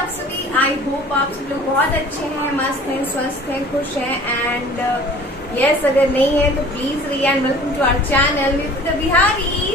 आप सभी। I hope आप सब लोग बहुत अच्छे हैं, मस्त हैं, स्वस्थ हैं, खुश हैं। एंड यस, अगर नहीं है तो प्लीज री and welcome to our channel with the Bihari.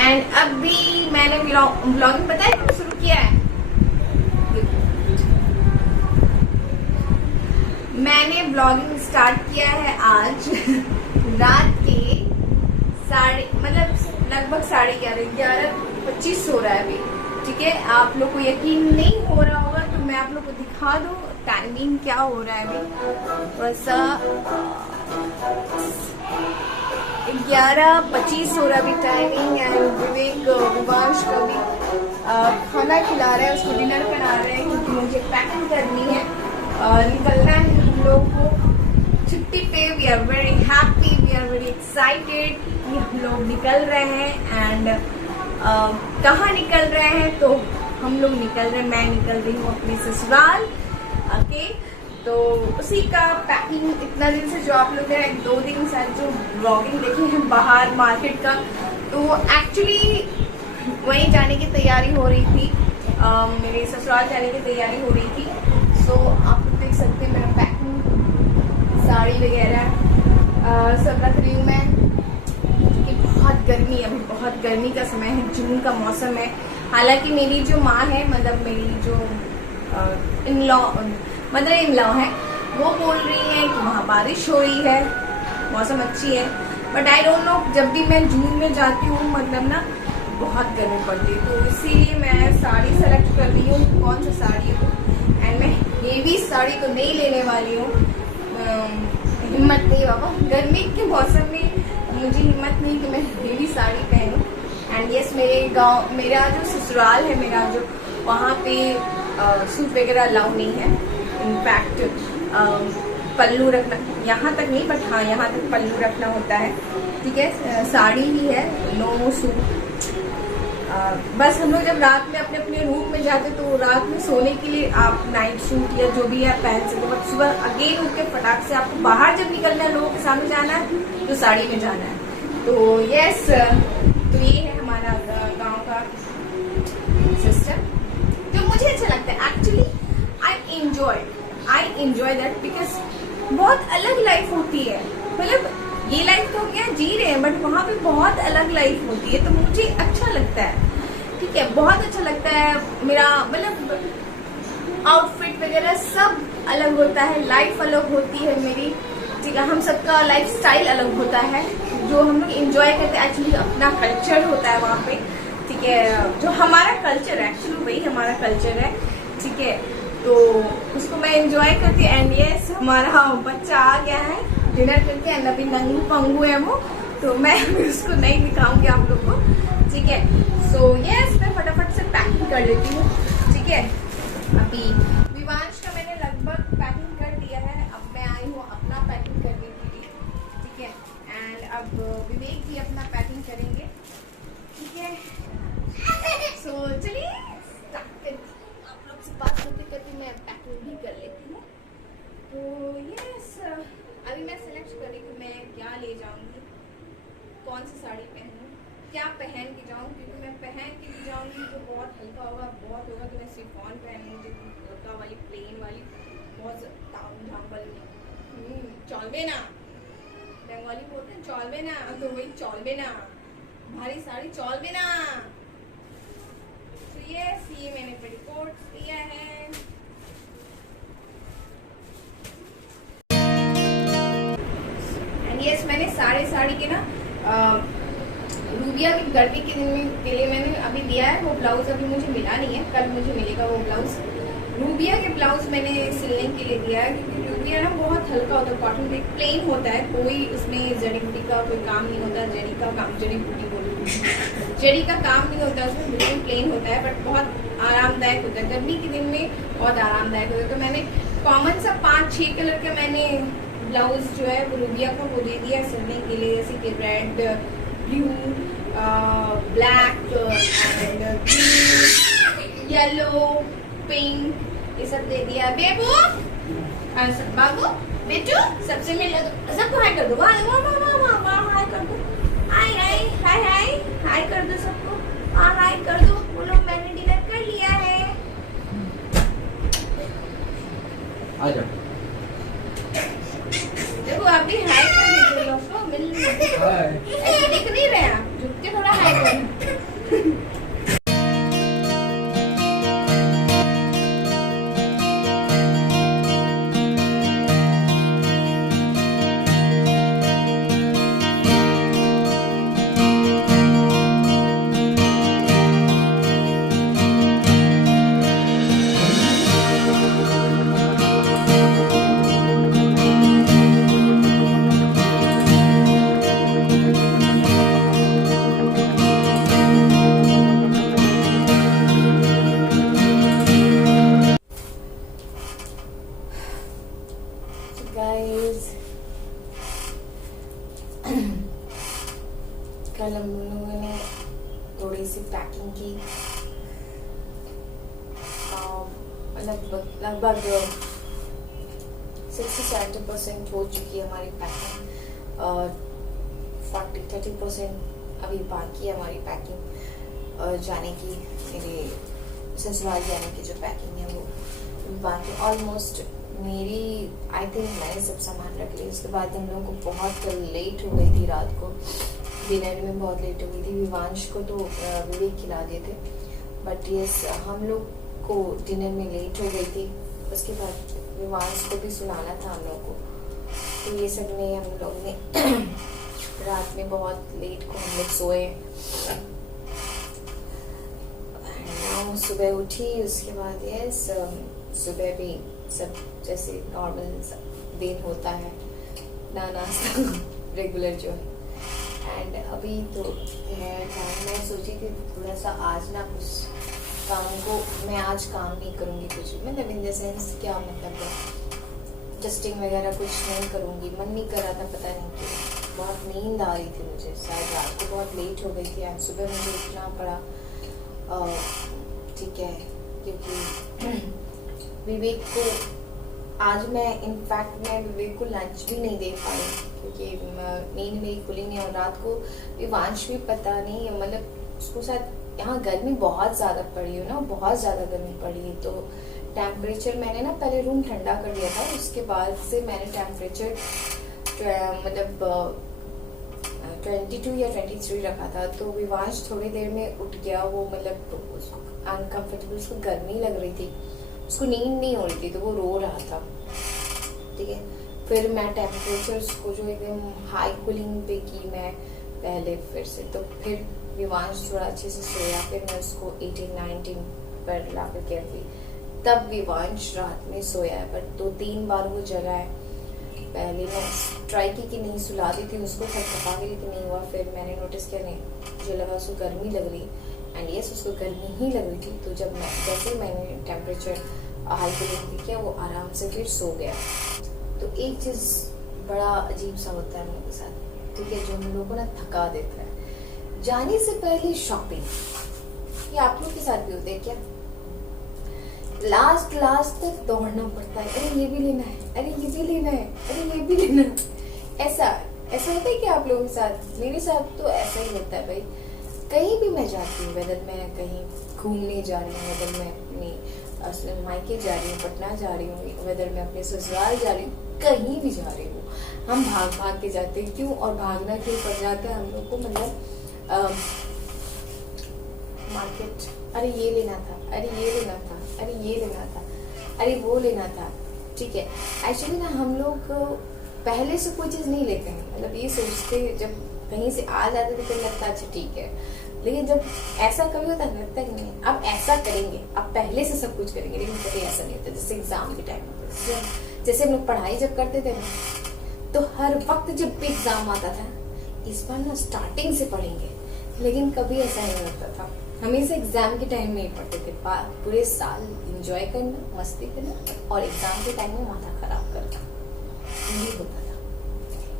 And अभी मैंने ब्लॉगिंग पता है कब शुरू किया है? मैंने ब्लॉगिंग स्टार्ट किया है आज रात के लगभग 11:30 हो रहा है अभी। ठीक है, आप लोग को यकीन नहीं हो रहा होगा तो मैं आप लोग को दिखा दूं टाइमिंग क्या हो रहा है अभी। थोड़ा सा 11:25 हो रहा है अभी टाइमिंग। एंड विवेक विवांश को भी खाना खिला रहे हैं, उसको डिनर करा रहे हैं क्योंकि मुझे पैकिंग करनी है, निकलना है हम लोग को छुट्टी पे। We are very happy, we are very excited कि हम लोग निकल रहे हैं। एंड कहाँ निकल रहे हैं तो हम लोग निकल रहे हैं, मैं निकल रही हूँ अपने ससुराल। ओके, तो उसी का पैकिंग इतना दिन से जो आप लोग ने 2 दिन से जो ब्लॉगिंग देखी है बाहर मार्केट का, तो एक्चुअली वहीं जाने की तैयारी हो रही थी, मेरे ससुराल जाने की तैयारी हो रही थी। सो आप लोग देख सकते हैं मेरा पैकिंग, साड़ी वगैरह सब रख रही हूँ मैं। बहुत गर्मी, अभी बहुत गर्मी का समय है, जून का मौसम है। हालांकि मेरी जो माँ है, मतलब मेरी जो मदर इन लॉ है, वो बोल रही है कि वहाँ बारिश हो रही है, मौसम अच्छी है। बट आई डोंट नो, जब भी मैं जून में जाती हूँ मतलब ना बहुत गर्मी पड़ती है, तो इसीलिए मैं साड़ी सेलेक्ट कर रही हूँ कौन सा साड़ी है। एंड मैं हेवी साड़ी तो नहीं लेने वाली हूँ, हिम्मत नहीं बाबा, गर्मी के मौसम में मुझे हिम्मत नहीं कि मैं हेवी साड़ी पहनूं। एंड यस, मेरे गांव, मेरा जो ससुराल है, मेरा जो वहाँ पे सूट वगैरह अलाउ नहीं है। इनफैक्ट पल्लू रखना, यहाँ तक नहीं बट हाँ यहाँ तक पल्लू रखना होता है। ठीक है, साड़ी ही है, नो सूट। बस हम लोग जब रात में अपने अपने रूम में जाते तो रात में सोने के लिए आप नाइट सूट या जो भी है पहन सकते हो, बट सुबह अगेन उठ के फटाक से आपको बाहर जब निकलना है, लोगों के सामने जाना है, तो साड़ी में जाना है। तो यस, तो ये है हमारा गांव का सिस्टम जो मुझे अच्छा लगता है। Actually I enjoy that because बहुत अलग लाइफ होती है। मतलब ये लाइफ तो क्या जी रहे हैं, बट वहाँ पे बहुत अलग लाइफ होती है, तो मुझे अच्छा लगता है। ठीक है, बहुत अच्छा लगता है। मेरा मतलब आउटफिट वगैरह सब अलग होता है, लाइफ अलग होती है मेरी। ठीक है, हम सबका लाइफ स्टाइल अलग होता है, जो हम लोग एंजॉय करते हैं। एक्चुअली अपना कल्चर होता है वहाँ पे। ठीक है, जो हमारा कल्चर है एक्चुअली वही हमारा कल्चर है। ठीक है, तो उसको मैं एंजॉय करती हूँ। एंड यस, हमारा बच्चा आ गया है डिनर करके, एंड अभी नंगू पंगू है वो, तो मैं उसको नहीं दिखाऊंगी आप लोग को। ठीक है, सो यस, मैं फटाफट से पैकिंग कर लेती हूँ। ठीक है, अभी विवांश का मैंने लगभग पैकिंग कर दिया है, अब मैं आई हूँ अपना पैकिंग करने के लिए। ठीक है, एंड अब विवेक भी अपना पैकिंग करेंगे। ठीक है, सो चलिए स्टार्ट करते, आप लोग से बात करते करते मैं पैकिंग भी कर लेती हूँ। तो यस, अभी मैं सेलेक्ट करी कि मैं क्या ले जाऊंगी, कौन सी साड़ी पहनूं, क्या पहन के जाऊं, क्योंकि मैं पहन के भी जाऊंगी तो बहुत हल्का होगा, बहुत होगा तो मैं शिफॉन पहन लूँगी, हल्का वाली प्लेन वाली, बहुत ताम झाम वाली। चौलबे ना, बंगाली बोलते हैं चौलबे ना, तो वही चौलबे ना, भारी साड़ी चौलबे ना। तो ये मैंने पेटीकोट दिया है। यस, मैंने साड़ी के ना रूबिया की गर्मी के दिन के लिए मैंने अभी दिया है। वो ब्लाउज अभी मुझे मिला नहीं है, कल मुझे मिलेगा वो ब्लाउज। रूबिया के ब्लाउज मैंने सिलने के लिए दिया है क्योंकि रूबिया ना बहुत हल्का होता है, कॉटन पे प्लेन होता है, कोई उसमें जड़ी बूटी का कोई काम नहीं होता। जड़ी का काम, जड़ी बूटी बोलूँ, जड़ी का काम नहीं होता उसमें, बिल्कुल प्लेन होता है, बट बहुत आरामदायक होता है। गर्मी के दिन में बहुत आरामदायक होता है। तो मैंने कॉमन सा 5-6 कलर के मैंने ब्लाउज जो है वो रूबिया को वो दे दिया सिलने के लिए, जैसे कि red, blue, black and green, yellow, pink, ये सब दे दिया। बेबू, बाबू, बेटू, सबसे मिल, सबको हाय कर दो, हाय कर दो। हाय हाय हाय हाय हाय कर दो सबको। हाँ हाय कर दो, बोलो मैंने डिनर कर लिया है। आ जाओ। देखो आप भी हाय कर दीजिए दोस्तों, मिल हाय। ऐसे दिख नहीं रहे आप, झुक के थोड़ा हाय करो। गाइस कल हम लोगों ने थोड़ी सी पैकिंग की, लगभग 60-70% हो चुकी है हमारी पैकिंग और 40-30% अभी बाकी है हमारी पैकिंग जाने की। मेरे ससुराल जाने की जो पैकिंग है वो बाकी ऑलमोस्ट मेरी आई थिंक मैंने सब सामान रख लिया। उसके बाद हम लोगों को बहुत लेट हो गई थी, रात को डिनर में बहुत लेट हो गई थी। विवांश को तो विवेक खिला दिए थे, बट यस हम लोग को डिनर में लेट हो गई थी। उसके बाद विवांश को भी सुनाना था हम लोग को, तो ये सब में हम लोग ने रात में बहुत लेट को हम लोग सोए। सुबह उठी, उसके बाद यस सुबह भी सब जैसे नॉर्मल दिन होता है, ना नाश्ता रेगुलर जो है। एंड अभी तो है टाइम, मैं सोची थी थोड़ा सा आज ना कुछ काम को, मैं आज काम नहीं करूँगी कुछ, मतलब इन द सेंस क्या मतलब जस्टिंग वगैरह कुछ नहीं करूँगी। मन नहीं कर रहा था, पता नहीं क्यों, बहुत नींद आ रही थी मुझे, शायद रात को बहुत लेट हो गई थी। आज सुबह मुझे उठना पड़ा, ठीक है, क्योंकि विवेक को आज मैं इनफैक्ट मैं विवेक को लंच भी नहीं दे पाई क्योंकि नींद मेरी खुली नहीं। और रात को विवांश भी पता नहीं, मतलब उसको साथ यहाँ गर्मी बहुत ज़्यादा पड़ी है ना, बहुत ज़्यादा गर्मी पड़ी है, तो टेम्परेचर मैंने ना पहले रूम ठंडा कर दिया था, उसके बाद से मैंने टेम्परेचर मतलब 22 या 23 रखा था। तो विवांश थोड़ी देर में उठ गया, वो मतलब उसको अनकंफर्टेबल, उसको गर्मी लग रही थी, उसको नींद नहीं हो रही थी, तो वो रो रहा था, ठीक है। फिर मैं टेम्परेचर उसको जो एकदम हाई कूलिंग पे की मैं पहले फिर से, तो फिर विवांश थोड़ा अच्छे से सोया। फिर मैं उसको 18-19 पर ला कर के रखी, तब विवांश रात में सोया है, पर 2-3 बार वो जगा है। पहले मैं ट्राई की कि नहीं सुला दी थी उसको, थपथपा के, लेकिन नहीं हुआ। फिर मैंने नोटिस किया नहीं, मुझे लगा उसको गर्मी लग रही, एंड यस उसको गर्मी ही लग रही थी। तो जब मैं जैसे मैंने टेम्परेचर हाई कूलिंग किया, वो आराम से फिर सो गया। तो एक चीज़ बड़ा अजीब सा होता है हम लोगों के साथ, ठीक है, जो हम लोगों को ना थका देता है। जाने से पहले शॉपिंग, ये आप लोग के साथ भी होता है क्या? लास्ट तक दौड़ना पड़ता है, अरे ये भी लेना है, अरे ये भी लेना है, अरे ये भी लेना है। ऐसा होता है कि आप लोगों के साथ? मेरे साथ तो ऐसा ही होता है भाई। कहीं भी मैं जाती हूँ, वेदर मैं कहीं घूमने जा रही हूँ, वेदर मैं अपनी मायके जा रही हूँ, पटना जा रही हूँ, वेदर मैं अपने ससुराल जा रही हूँ, कहीं भी जा रही हूँ, हम भाग के जाते हैं। क्यों? और भागना क्यों पड़ जाता है हम लोग को? मतलब मार्केट, अरे ये लेना था, अरे ये लेना था, अरे ये लेना था, अरे वो लेना था, ठीक है। एक्चुअली ना हम लोग पहले से कोई चीज़ नहीं लेते हैं, मतलब ये सोचते, जब कहीं से आ जाते थे तो लगता अच्छा ठीक है, लेकिन जब ऐसा कभी होता है लगता है नहीं अब ऐसा करेंगे, अब पहले से सब कुछ करेंगे, लेकिन कभी ऐसा नहीं होता। जैसे एग्जाम के टाइम होता, जैसे हम लोग पढ़ाई जब करते थे तो हर वक्त जब भी एग्जाम आता था, इस बार ना स्टार्टिंग से पढ़ेंगे, लेकिन कभी ऐसा नहीं होता था। हमेशा एग्जाम के टाइम में ही पढ़ते थे, पूरे साल एंजॉय करना, मस्ती करना, और एग्जाम के टाइम में माथा खराब करना, यही होता था।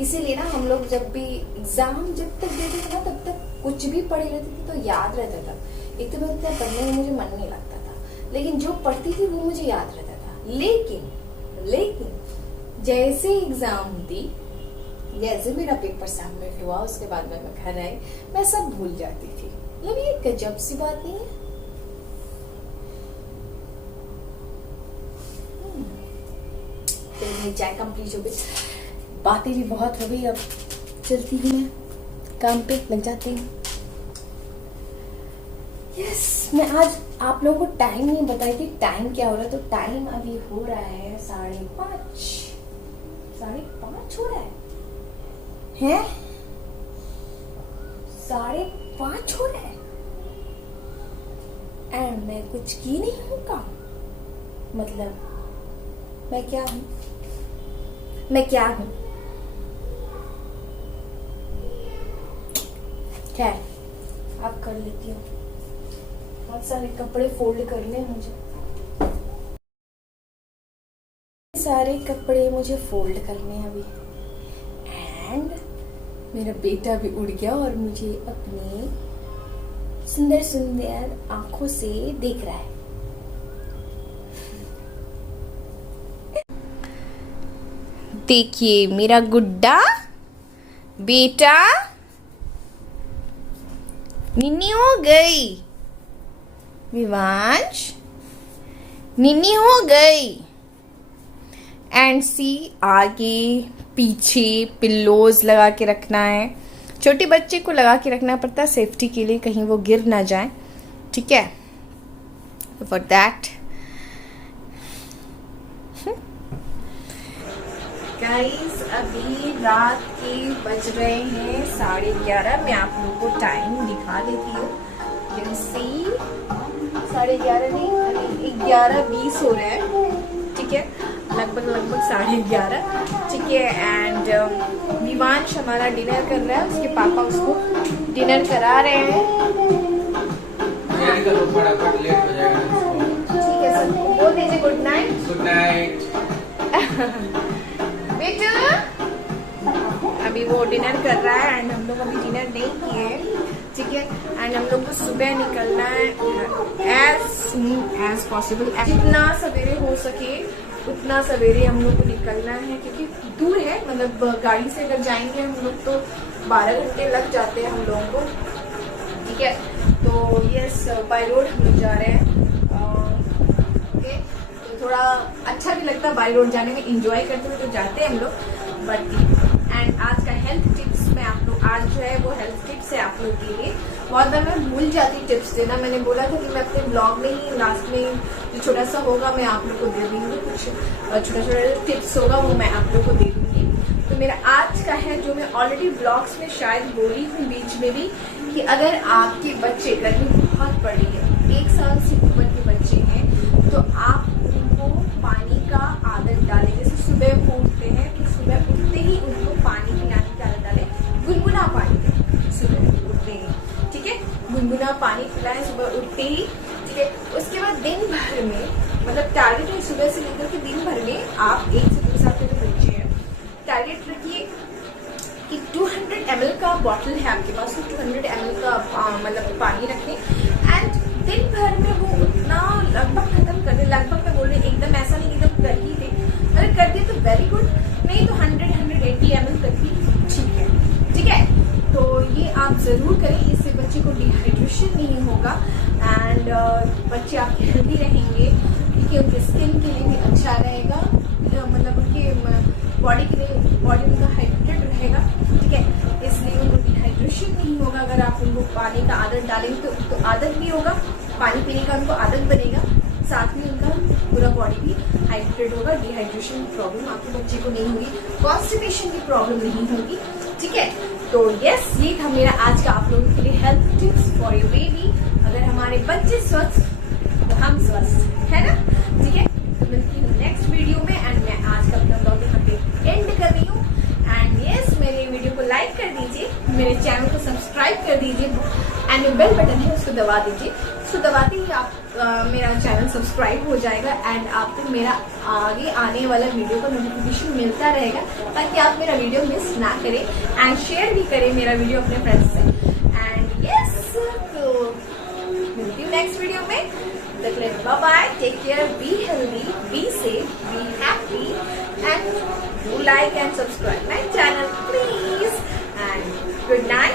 इसीलिए ना हम लोग जब भी एग्जाम जब तक देते थे ना, तब तक कुछ भी पढ़े रहते थे तो याद रहता था। एक तो पढ़ने में मुझे मन नहीं लगता था, लेकिन जो पढ़ती थी वो मुझे याद रहता था। लेकिन जैसे एग्जाम जैसे मेरा पेपर सबमिट हुआ उसके बाद में मैं घर आई, मैं सब भूल जाती थी। मतलब ये गजब सी बात नहीं है। फिर मेरी चाय कंप्लीट हो गई, बातें भी बहुत हो गई, अब चलती हूँ मैं काम पे लग जाती हूँ। यस, मैं आज आप लोगों को टाइम नहीं बताई थी टाइम क्या हो रहा है। तो टाइम अभी हो रहा है 5:30, 5:30 हो रहा है, 5:30 हो रहा है एंड मैं कुछ की नहीं हूँ काम। मतलब मैं क्या हूँ, खैर आप कर लेती हूँ। बहुत सारे कपड़े फोल्ड करने हैं मुझे, सारे कपड़े मुझे फोल्ड करने हैं अभी। एंड मेरा बेटा भी उड़ गया और मुझे अपनी सुंदर सुंदर आंखों से देख रहा है। देखिए मेरा गुड्डा बेटा, निन्नी हो गई विवांश, निन्नी हो गई। एंड सी आगे पीछे पिल्लोज लगा के रखना है। छोटे बच्चे को लगा के रखना पड़ता है सेफ्टी के लिए, कहीं वो गिर ना जाए, ठीक है। फॉर दैट गाइस अभी रात के बज रहे हैं 11:30। मैं आप लोगों को टाइम दिखा देती हूँ। कैन सी 11:30 नहीं, अरे 11:20 हो रहा है, ठीक है, लगभग 11:30, ठीक है। एंड विवांश हमारा डिनर कर रहा है, उसके पापा उसको डिनर करा रहे हैं। लेट हो जाएगा, ठीक है, सबको बोल दीजिए गुड नाइट। गुड नाइट बेटा। अभी वो डिनर कर रहा है एंड हम लोग अभी डिनर नहीं किए, ठीक है। एंड हम लोग को सुबह निकलना है एज सून एज पॉसिबल, जितना सवेरे हो सके उतना सवेरे हम लोग को निकलना है, क्योंकि दूर है। मतलब गाड़ी से अगर जाएंगे हम लोग तो 12 घंटे लग जाते हैं हम लोगों को, ठीक है। तो यस, बाय रोड हम लोग जा रहे हैं। ओके, तो थोड़ा अच्छा भी लगता है बाय रोड जाने में, एंजॉय करते हुए तो जाते हैं हम लोग। बट एंड आज का हेल्थ टिप्स में आप लोग, आज जो है वो हेल्थ टिप्स है आप लोग के लिए। बहुत बार मैं भूल जाती टिप्स देना, मैंने बोला था कि मैं अपने ब्लॉग में ही लास्ट में जो छोटा सा होगा मैं आप लोग को दे दूंगी, कुछ छोटा टिप्स होगा वो मैं आप लोग को दे दूंगी। तो मेरा आज का है, जो मैं ऑलरेडी ब्लॉग्स में शायद बोली हूँ बीच में भी, कि अगर आपके बच्चे, गर्मी बहुत पड़ रही है, 1 साल से ऊपर के बच्चे हैं, तो आप उनको पानी का आदत डालें। जैसे सुबह वो उठते हैं तो सुबह उठते ही उनको पानी पिलाने की आदत डालें, गुनगुना पानी दें सुबह उठते ही, ठीक है। गुनगुना पानी पिलाएं सुबह उठते ही, ठीक है। उसके बाद दिन भर में, मतलब टारगेट है सुबह से लेकर के दिन भर में आप 1 से 2 साल के जो बच्चे हैं, टारगेट रखिए कि 200 ml का बॉटल है आपके पास, तो 200 ml का मतलब पानी रखें। एंड दिन भर में वो उतना लगभग खत्म कर दे। लगभग मैं बोल रही एकदम ऐसा नहीं एकदम कर ही दे, अगर कर दे तो वेरी गुड, नहीं तो 100-180 ml तक भी ठीक है। तो ये आप जरूर करें, इससे बच्चे को डिहाइड्रेशन नहीं होगा एंड बच्चे आपके हेल्दी रहेंगे, क्योंकि उनके स्किन के लिए भी अच्छा रहेगा, मतलब उनके बॉडी के लिए, बॉडी उनका हाइड्रेटेड रहेगा, ठीक है। इसलिए उनको डिहाइड्रेशन नहीं होगा अगर आप उनको पानी का आदत डालेंगे तो आदत भी होगा, पानी पीने का उनको आदत बनेगा, साथ में उनका पूरा बॉडी भी हाइड्रेटेड होगा। डिहाइड्रेशन की प्रॉब्लम आपके बच्चे को नहीं होगी, कॉन्स्टिपेशन की प्रॉब्लम नहीं होगी, ठीक है। तो यस, ये था मेरा आज का आप लोगों के लिए health tips for your baby. अगर हमारे बच्चे स्वस्थ तो हम स्वस्थ, है ना, ठीक है। तो मिलती हूँ नेक्स्ट वीडियो में एंड मैं आज का अपना ब्लॉग यहाँ पे एंड कर रही हूँ। एंड यस, मेरे वीडियो को लाइक कर दीजिए, मेरे चैनल को सब्सक्राइब कर दीजिए एंड जो बेल बटन है उसको दबा दीजिए। उसको दबाते ही आप मेरा चैनल सब्सक्राइब हो जाएगा एंड आपको मेरा आगे आने वाला वीडियो का नोटिफिकेशन मिलता रहेगा, ताकि आप मेरा वीडियो मिस ना करें। एंड शेयर भी करें मेरा वीडियो अपने फ्रेंड्स से। एंड यस, तो मिलती हूँ नेक्स्ट वीडियो में, तक ले bye bye, take care, be healthy, be safe, be happy and do like and subscribe my channel please. Good night.